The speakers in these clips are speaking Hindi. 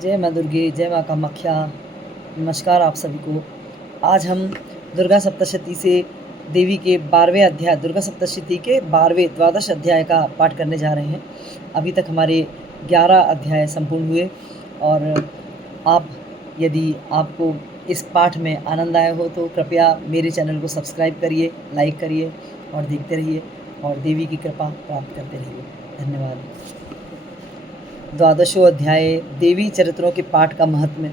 जय माँ दुर्गे, जय माँ कामाख्या। नमस्कार आप सभी को। आज हम दुर्गा सप्तशती से देवी के 12वें अध्याय, दुर्गा सप्तशती के 12वें द्वादश अध्याय का पाठ करने जा रहे हैं। अभी तक हमारे 11 अध्याय संपूर्ण हुए और यदि आपको इस पाठ में आनंद आया हो तो कृपया मेरे चैनल को सब्सक्राइब करिए, लाइक करिए और देखते रहिए और देवी की कृपा प्राप्त करते रहिए। धन्यवाद। द्वादशो अध्याय देवी चरित्रों के पाठ का महात्म्य।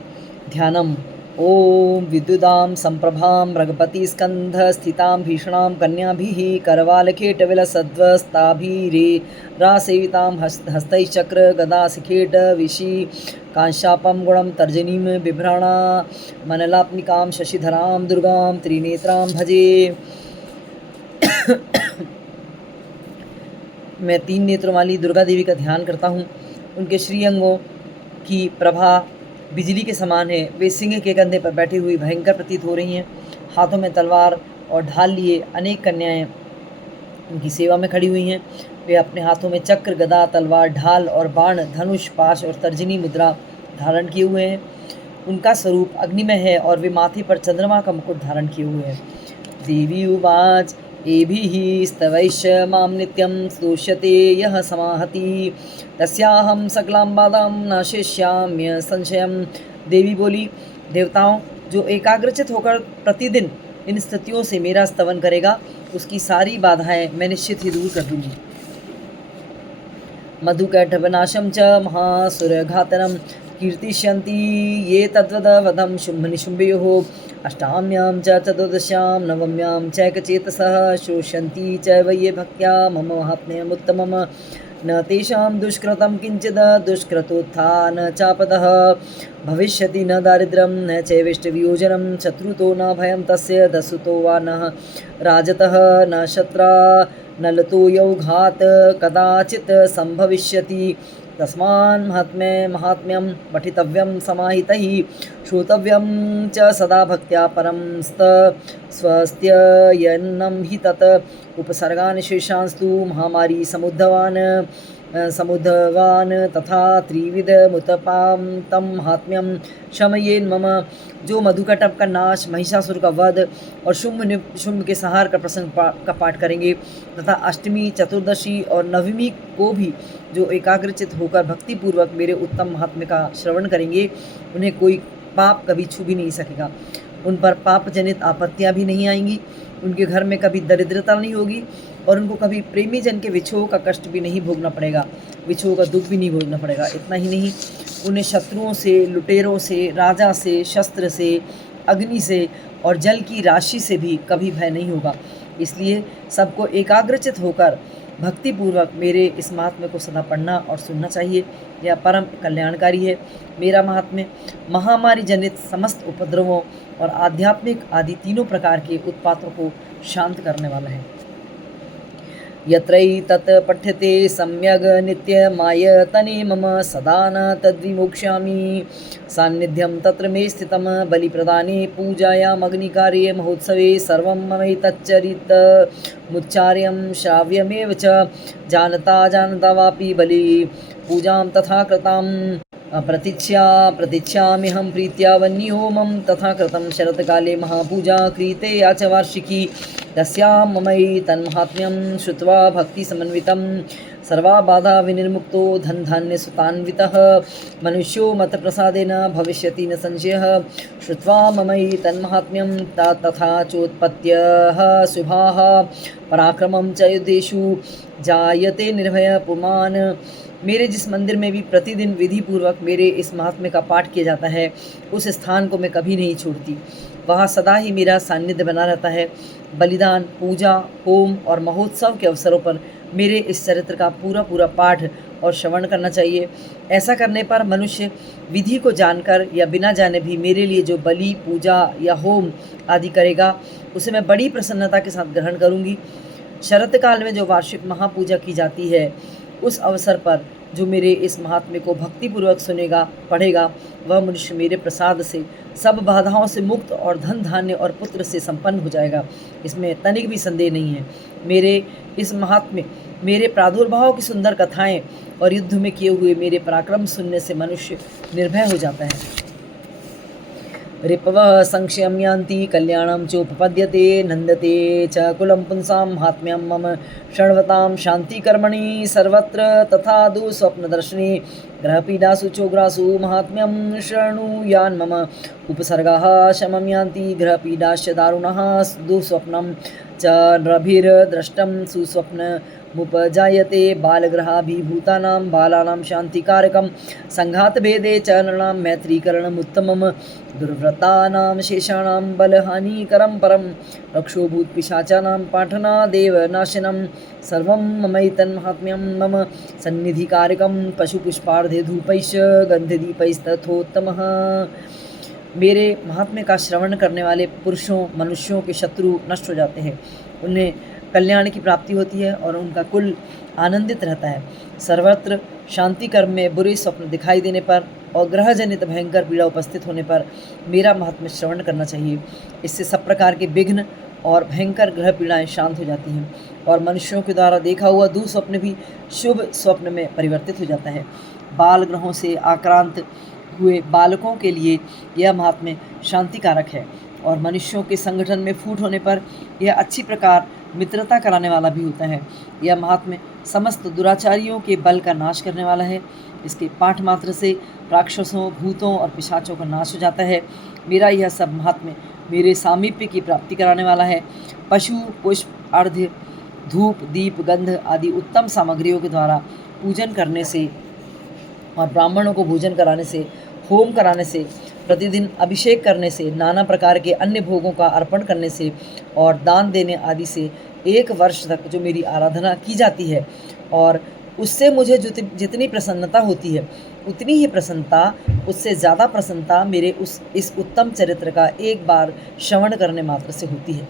ध्यानम। ओम विद्युदां संप्रभां रघुपति स्कंध स्थितां भीषणां कन्याभिः करवालखेट विलसद्वस्ताभिरे रासेवितां हस्तैश्चक्र गदाशिखेट विशी कांशापं गुणं तर्जनीं बिभ्राणा मनलात्मिकां शशिधरां दुर्गां त्रिनेत्रां भजे। मैं 3 नेत्रों वाली दुर्गा देवी का ध्यान करता हूँ। उनके श्रीअंगों की प्रभा बिजली के समान है। वे सिंह के कंधे पर बैठी हुई भयंकर प्रतीत हो रही हैं। हाथों में तलवार और ढाल लिए अनेक कन्याएं उनकी सेवा में खड़ी हुई हैं। वे अपने हाथों में चक्र, गदा, तलवार, ढाल और बाण, धनुष, पाश और तर्जनी मुद्रा धारण किए हुए हैं। उनका स्वरूप अग्निमय है और वे माथे पर चंद्रमा का मुकुट धारण किए हुए हैं। देवी उवाच एभिः स्तवैश्च मां नित्यं स्तुष्यते यः समाहति तस्याहं सकलां बाधां नाशयिष्याम्य संशयम्। देवी बोली, देवताओं, जो एकाग्रचित होकर प्रतिदिन इन स्तुतियों से मेरा स्तवन करेगा उसकी सारी बाधाएं मैं निश्चित ही दूर कर दूंगी। मधुकैटभनाशं च महासुरघातनं कीर्तिष्यन्ति ये तद्वदवधं शुम्भनिशुम्भयोः। अष्टाम्यां च चतुर्दश्यां नवम्यां चैकचेतसः शोष्यन्ति च वै ये भक्त्या मम महात्म्यमुत्तमम्। न तेषां दुष्कृतं किञ्चिद् दुष्कृतोत्थान चापदः भविष्यति न दारिद्र्यं न चैवेष्टवियोजनं शत्रुतो न भयं तस्य दसुतो वा न राजतः न शत्रा न लतो यौघात् कदाचित् संभविष्यति। तस्मान् महात्म्यं पठितव्यं समाहितैः श्रोतव्यं च सदा भक्त्या परं स्वस्त्ययन्नं हि तत्। उपसर्गान् शेषांस्तु महामारी समुद्धवान् तथा त्रिविधमुतपां तं महात्म्यं शमयेन्मम। जो मधुकटप का नाश, महिषासुर का वध और शुंभ के संहार का प्रसंग का पाठ करेंगे तथा अष्टमी, चतुर्दशी और नवमी को भी जो एकाग्रचित होकर भक्तिपूर्वक मेरे उत्तम महात्म्य का श्रवण करेंगे उन्हें कोई पाप कभी छू भी नहीं सकेगा। उन पर पाप जनित आपत्तियाँ भी नहीं आएंगी। उनके घर में कभी दरिद्रता नहीं होगी और उनको कभी प्रेमी जन के विछोह का कष्ट भी नहीं भोगना पड़ेगा, विछोह का दुख भी नहीं भोगना पड़ेगा। इतना ही नहीं, उन्हें शत्रुओं से, लुटेरों से, राजा से, शस्त्र से, अग्नि से और जल की राशि से भी कभी भय नहीं होगा। इसलिए सबको एकाग्रचित होकर भक्तिपूर्वक मेरे इस महात्म्य को सदा पढ़ना और सुनना चाहिए। यह परम कल्याणकारी है। मेरा महात्म्य महामारी जनित समस्त उपद्रवों और आध्यात्मिक आदि तीनों प्रकार के उत्पातों को शांत करने वाला है। यत्रैतत् पठ्यते सम्यग् नित्यमायतने मम सदा न तद्विमोक्ष्यामि। सान्निध्यं तत्र मे स्थितं बलिप्रदाने पूजायामग्निकार्ये महोत्सवे सर्वं ममैतच्चरितमुच्चार्यं श्राव्यमेव च। जानता वापि बलि पूजां तथा कृतां प्रतीक्षाम्यहं प्रीत्या वह्निहोमं तथा कृतं शरत्काले महापूजा क्रियते या च वार्षिकी। तस्यां ममैतन्माहात्म्यं तन्माहात्म्यं श्रुत्वा भक्तिसमन्वितं सर्वा बाधा विनिर्मुक्तो धनधान्यसुतान्वितः मनुष्यो मतप्रसादेन भविष्यति न संशयः। श्रुत्वा ममैतन्माहात्म्यं तथा चोत्पत्त्यः शुभाः पराक्रमं च युद्धेषु जायते निर्भय पुमान्। मेरे जिस मंदिर में भी प्रतिदिन विधि पूर्वक मेरे इस महात्म्य का पाठ किया जाता है उस स्थान को मैं कभी नहीं छोड़ती। वहाँ सदा ही मेरा सान्निध्य बना रहता है। बलिदान, पूजा, होम और महोत्सव के अवसरों पर मेरे इस चरित्र का पूरा पाठ और श्रवण करना चाहिए। ऐसा करने पर मनुष्य विधि को जानकर या बिना जाने भी मेरे लिए जो बलि, पूजा या होम आदि करेगा उसे मैं बड़ी प्रसन्नता के साथ ग्रहण करूँगी। शरत काल में जो वार्षिक महापूजा की जाती है उस अवसर पर जो मेरे इस महात्म्य को भक्तिपूर्वक सुनेगा, पढ़ेगा, वह मनुष्य मेरे प्रसाद से सब बाधाओं से मुक्त और धन धान्य और पुत्र से संपन्न हो जाएगा। इसमें तनिक भी संदेह नहीं है। मेरे इस महात्म्य, मेरे प्रादुर्भाव की सुंदर कथाएं और युद्ध में किए हुए मेरे पराक्रम सुनने से मनुष्य निर्भय हो जाता है। रिपवः संक्षयम्यान्ति कल्याणं चोपपद्यते नन्दते च कुलं पुंसां महात्म्यं मम शृण्वतां शान्तिकर्मणि सर्वत्र तथा दुःस्वप्नदर्शिनि ग्रहपीडासु चोग्रासु महात्म्यं शृणुयान् मम उपसर्गाः शमं यान्ति ग्रहपीडाश्च दारुणः दुःस्वप्नं च नृभिर्दृष्टं सुस्वप्नमुपजायते बालग्रहाभिभूतानां बालानां शान्तिकारकं सङ्घातभेदे च नृणां मैत्रीकरणमुत्तमम् दुर्व्रतानां शेषाणां बलहानिकरं परं रक्षोभूतपिशाचानां पाठनादेव नाशनं सर्वं ममैतन्माहात्म्यं मम सन्निधिकारकं पशुपुष्पार्धे धूपैश्च गन्धदीपैस्तथोत्तमः। मेरे महात्म्य का श्रवण करने वाले पुरुषों, मनुष्यों के शत्रु नष्ट हो जाते हैं, उन्हें कल्याण की प्राप्ति होती है और उनका कुल आनंदित रहता है। सर्वत्र शांति कर्म में बुरे स्वप्न दिखाई देने पर और ग्रह जनित भयंकर पीड़ा उपस्थित होने पर मेरा महात्म्य श्रवण करना चाहिए। इससे सब प्रकार के विघ्न और भयंकर ग्रह पीड़ाएं शांत हो जाती हैं और मनुष्यों के द्वारा देखा हुआ दुःस्वप्न भी शुभ स्वप्न में परिवर्तित हो जाता है। बाल ग्रहों से आक्रांत हुए बालकों के लिए यह महात्म्य शांतिकारक है और मनुष्यों के संगठन में फूट होने पर यह अच्छी प्रकार मित्रता कराने वाला भी होता है। यह महात्म्य समस्त दुराचारियों के बल का नाश करने वाला है। इसके पाठ मात्र से राक्षसों, भूतों और पिशाचों का नाश हो जाता है। मेरा यह सब महात्म्य मेरे सामीप्य की प्राप्ति कराने वाला है। पशु, पुष्प, अर्घ्य, धूप, दीप, गंध आदि उत्तम सामग्रियों के द्वारा पूजन करने से और ब्राह्मणों को भोजन कराने से, होम कराने से, प्रतिदिन अभिषेक करने से, नाना प्रकार के अन्य भोगों का अर्पण करने से और दान देने आदि से 1 वर्ष तक जो मेरी आराधना की जाती है और उससे मुझे जितनी प्रसन्नता होती है उतनी ही प्रसन्नता, उससे ज़्यादा प्रसन्नता मेरे इस उत्तम चरित्र का एक बार श्रवण करने मात्र से होती है।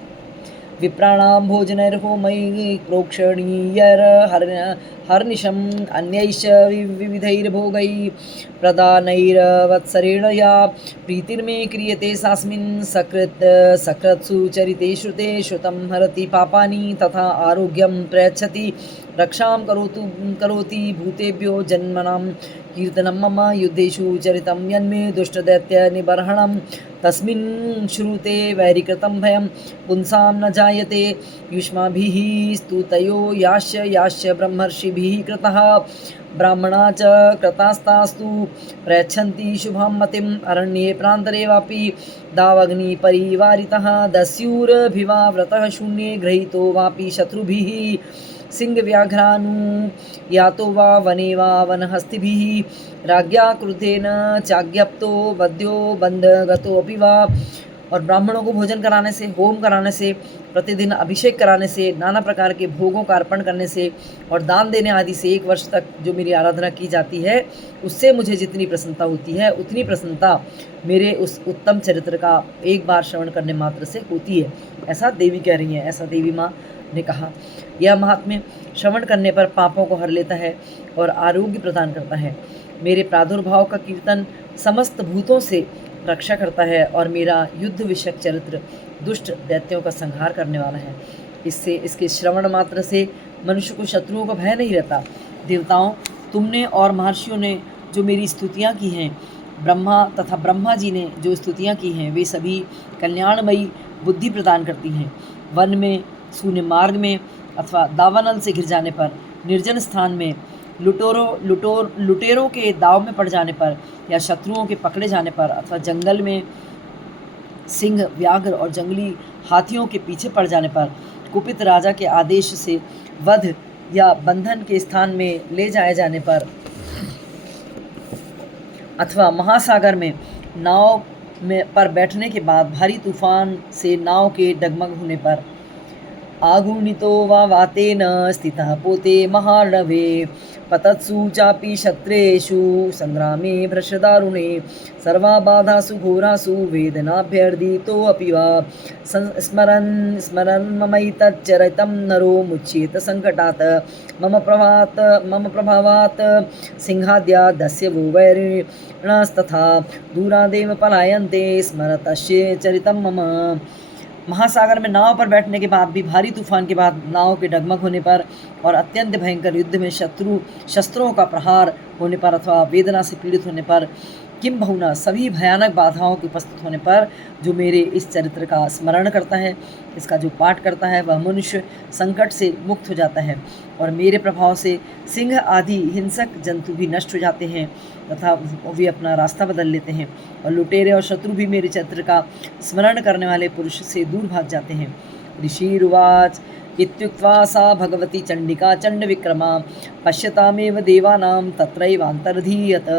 विप्राणां भोजनैर्होमैः प्रोक्षणीयैर्हर्निशम् अन्यैश्च विविधैर्भोगैः प्रदानैर्वत्सरेण या प्रीतिर्मे क्रियते सास्मिन् सकृत्सु चरिते श्रुते श्रुतं हरति पापानि तथा आरोग्यं प्रयच्छति रक्षां करोति भूतेभ्यो जन्मनां कीर्तनं मम युद्धेषु चरितं यन्मे दुष्टदैत्यनिबर्हणं तस्मिन् श्रुते वैरीकृतं भयं पुंसां न जायते युष्माभिः स्तुतयो याश्च ब्रह्मर्षिभिः कृतः ब्राह्मणा च कृतास्तास्तु प्रयच्छन्ति शुभां मतिम् अरण्ये प्रान्तरे वापि दावग्निपरिवारितः दस्युरभिवाव्रतः शून्ये गृहीतो वापि शत्रुभिः सिंहव्याघ्रानुयातो वा वने वा वनहस्तिभिः राज्ञा क्रुद्धेन चाज्ञप्तो वध्यो बन्धगतोऽपि वा। और ब्राह्मणों को भोजन कराने से, होम कराने से, प्रतिदिन अभिषेक कराने से, नाना प्रकार के भोगों का अर्पण करने से और दान देने आदि से 1 वर्ष तक जो मेरी आराधना की जाती है उससे मुझे जितनी प्रसन्नता होती है उतनी प्रसन्नता मेरे उस उत्तम चरित्र का एक बार श्रवण करने मात्र से होती है। ऐसा देवी कह रही हैं, ऐसा देवी माँ ने कहा। यह महात्म्य श्रवण करने पर पापों को हर लेता है और आरोग्य प्रदान करता है। मेरे प्रादुर्भाव का कीर्तन समस्त भूतों से रक्षा करता है और मेरा युद्ध विषयक चरित्र दुष्ट दैत्यों का संहार करने वाला है। इसके श्रवण मात्र से मनुष्य को शत्रुओं का भय नहीं रहता। देवताओं, तुमने और महर्षियों ने जो मेरी स्तुतियाँ की हैं, ब्रह्मा तथा ब्रह्मा जी ने जो स्तुतियाँ की हैं, वे सभी कल्याणमयी बुद्धि प्रदान करती हैं। वन में, शून्य मार्ग में अथवा दावानल से गिर जाने पर, निर्जन स्थान में, लुटेरों के दाव में पड़ जाने पर या शत्रुओं के पकड़े जाने पर अथवा जंगल में सिंह, व्याघ्र और जंगली हाथियों के पीछे पड़ जाने पर, कुपित राजा के आदेश से वध या बंधन के स्थान में ले जाए जाने पर अथवा महासागर में नाव पर बैठने के बाद भारी तूफान से नाव के डगमग होने पर, आगुणितो वा वातेन स्थितः पोते महार्णवे पतत्सु चापि शत्रेषु संग्रामे भ्रशदारुणे सर्वा बाधासु घोरासु वेदनाभ्यर्दितोऽपि वा स्मरन् स्मरन् ममैतच्चरितं नरो मुच्येत सङ्कटात् मम प्रभावात् सिंहाद्यादस्य वो वैरिणस्तथा दूरादेव पलायन्ते स्मरतस्य चरितं मम। महासागर में नाव पर बैठने के बाद भी, भारी तूफान के बाद, नाव के डगमग होने पर और अत्यंत भयंकर युद्ध में शस्त्रों का प्रहार होने पर अथवा वेदना से पीड़ित होने पर, किम बहुना सभी भयानक बाधाओं के उपस्थित होने पर जो मेरे इस चरित्र का स्मरण करता है, इसका जो पाठ करता है, वह मनुष्य संकट से मुक्त हो जाता है और मेरे प्रभाव से सिंह आदि हिंसक जंतु भी नष्ट हो जाते हैं तथा वे अपना रास्ता बदल लेते हैं और लुटेरे और शत्रु भी मेरे चरित्र का स्मरण करने वाले पुरुष से दूर भाग जाते हैं। ऋषिरुवाच इत्युक्त्वा सा भगवती चंडिका चंड विक्रमा पश्यतामेव देवानां तत्रैवान्तर्धीयत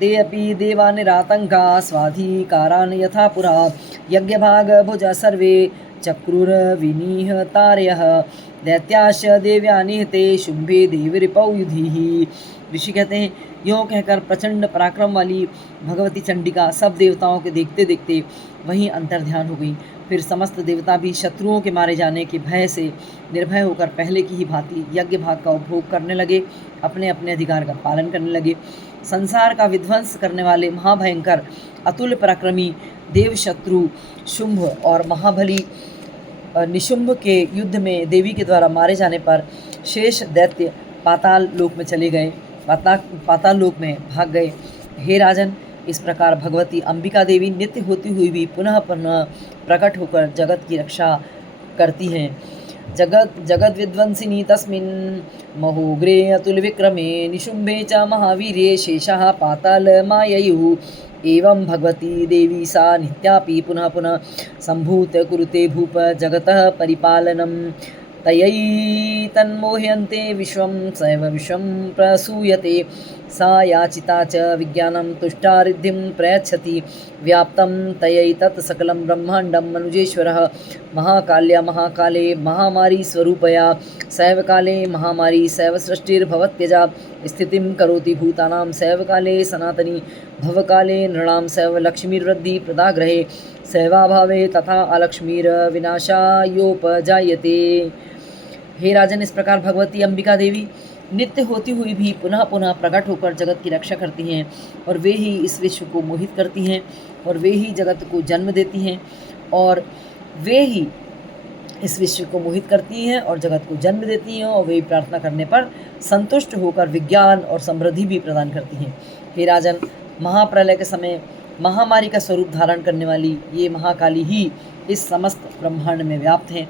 ते अपि देवा निरातंका स्वाधिकारान् यथा पुरा यज्ञभागभुजा सर्वे चक्रुर्विनीह तारयः दैत्याश्च देव्यानिहते शुंभे देवरिपौ युधिः। ऋषि कहते हैं, यों कहकर प्रचंड पराक्रम वाली भगवती चंडिका सब देवताओं के देखते देखते वहीं अंतर्ध्यान हो गई। फिर समस्त देवता भी शत्रुओं के मारे जाने के भय से निर्भय होकर पहले की ही भांति यज्ञ भाग का उपभोग करने लगे, अपने अपने अधिकार का पालन करने लगे। संसार का विध्वंस करने वाले महाभयंकर अतुल पराक्रमी देव शत्रु शुंभ और महाबली निशुंभ के युद्ध में देवी के द्वारा मारे जाने पर शेष दैत्य पाताल लोक में चले गए, पाताल लोक में भाग गए। हे राजन, इस प्रकार भगवती अंबिका देवी नित्य होती हुई भी पुनः पुनः प्रकट होकर जगत की रक्षा करती हैं। जगत विध्वंसिनी तस्मिन् महोग्रे अतुल विक्रमे निशुंभे च महावीर्ये शेषः पाताल माययुः। एवं भगवती देवी सा नित्यापि पुनः पुनः सम्भूत कुरुते भूप जगतः परिपालनम् तयैतन्मोह्यन्ते विश्वं सैव विश्वं प्रसूयते सा याचिता च विज्ञानं तुष्टा रिद्धिं प्रयच्छति व्याप्तं तयैतत् सकलं ब्रह्माण्डं मनुजेश्वरः महाकाल्या महाकाले महामारी स्वरूपया सैव काले महामारी सैव सृष्टिर्भवत्यजा स्थितिं करोति भूतानां सैव काले सनातनी भवकाले नृणां सैव लक्ष्मीर्वृद्धि प्रदाग्रहे सैवाभावे तथा अलक्ष्मीर्विनाशायोपजायते। हे राजन, इस प्रकार भगवती अंबिका देवी नित्य होती हुई भी पुनः पुनः प्रकट होकर जगत की रक्षा करती हैं और वे ही इस विश्व को मोहित करती हैं और वे ही जगत को जन्म देती हैं और वे ही इस विश्व को मोहित करती हैं और जगत को जन्म देती हैं और वे प्रार्थना करने पर संतुष्ट होकर विज्ञान और समृद्धि भी प्रदान करती हैं। हे राजन, महाप्रलय के समय महामारी का स्वरूप धारण करने वाली ये महाकाली ही इस समस्त ब्रह्मांड में व्याप्त हैं।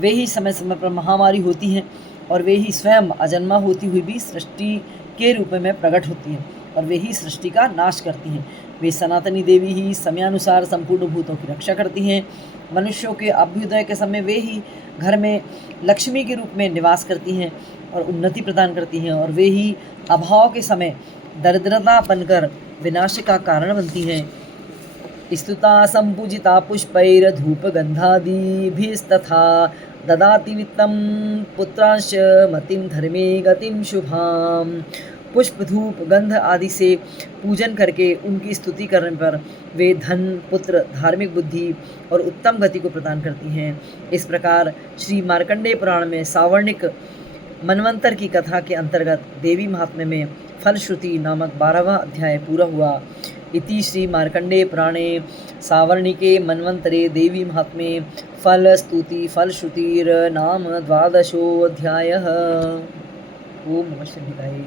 वे ही समय समय पर महामारी होती हैं और वे ही स्वयं अजन्मा होती हुई भी सृष्टि के रूप में प्रकट होती हैं और वे ही सृष्टि का नाश करती हैं। वे सनातनी देवी ही समयानुसार संपूर्ण भूतों की रक्षा करती हैं। मनुष्यों के अभ्युदय के समय वे ही घर में लक्ष्मी के रूप में निवास करती हैं और उन्नति प्रदान करती हैं और वे ही अभाव के समय दरिद्रता बनकर विनाश का कारण बनती हैं। स्तुता संपूजिता पुष्पैर्धूपगन्धादिभिस्तथा ददाति वित्तं पुत्रांश मतिं धर्मे गतिं शुभां। पुष्प, धूप, गंध आदि से पूजन करके उनकी स्तुति करने पर वे धन, पुत्र, धार्मिक बुद्धि और उत्तम गति को प्रदान करती हैं। इस प्रकार श्री मार्कंडेय पुराण में सावर्णिक मनवंतर की कथा के अंतर्गत देवी महात्म्य में फलश्रुति नामक 12वां अध्याय पूरा हुआ। इति श्री मार्कंडेय पुराणे सावर्णिके मनवंतरे देवी महात्म्ये फलस्तुति फलश्रुतिर्नाम 12वां अध्यायः। ओम नमः शिवाय।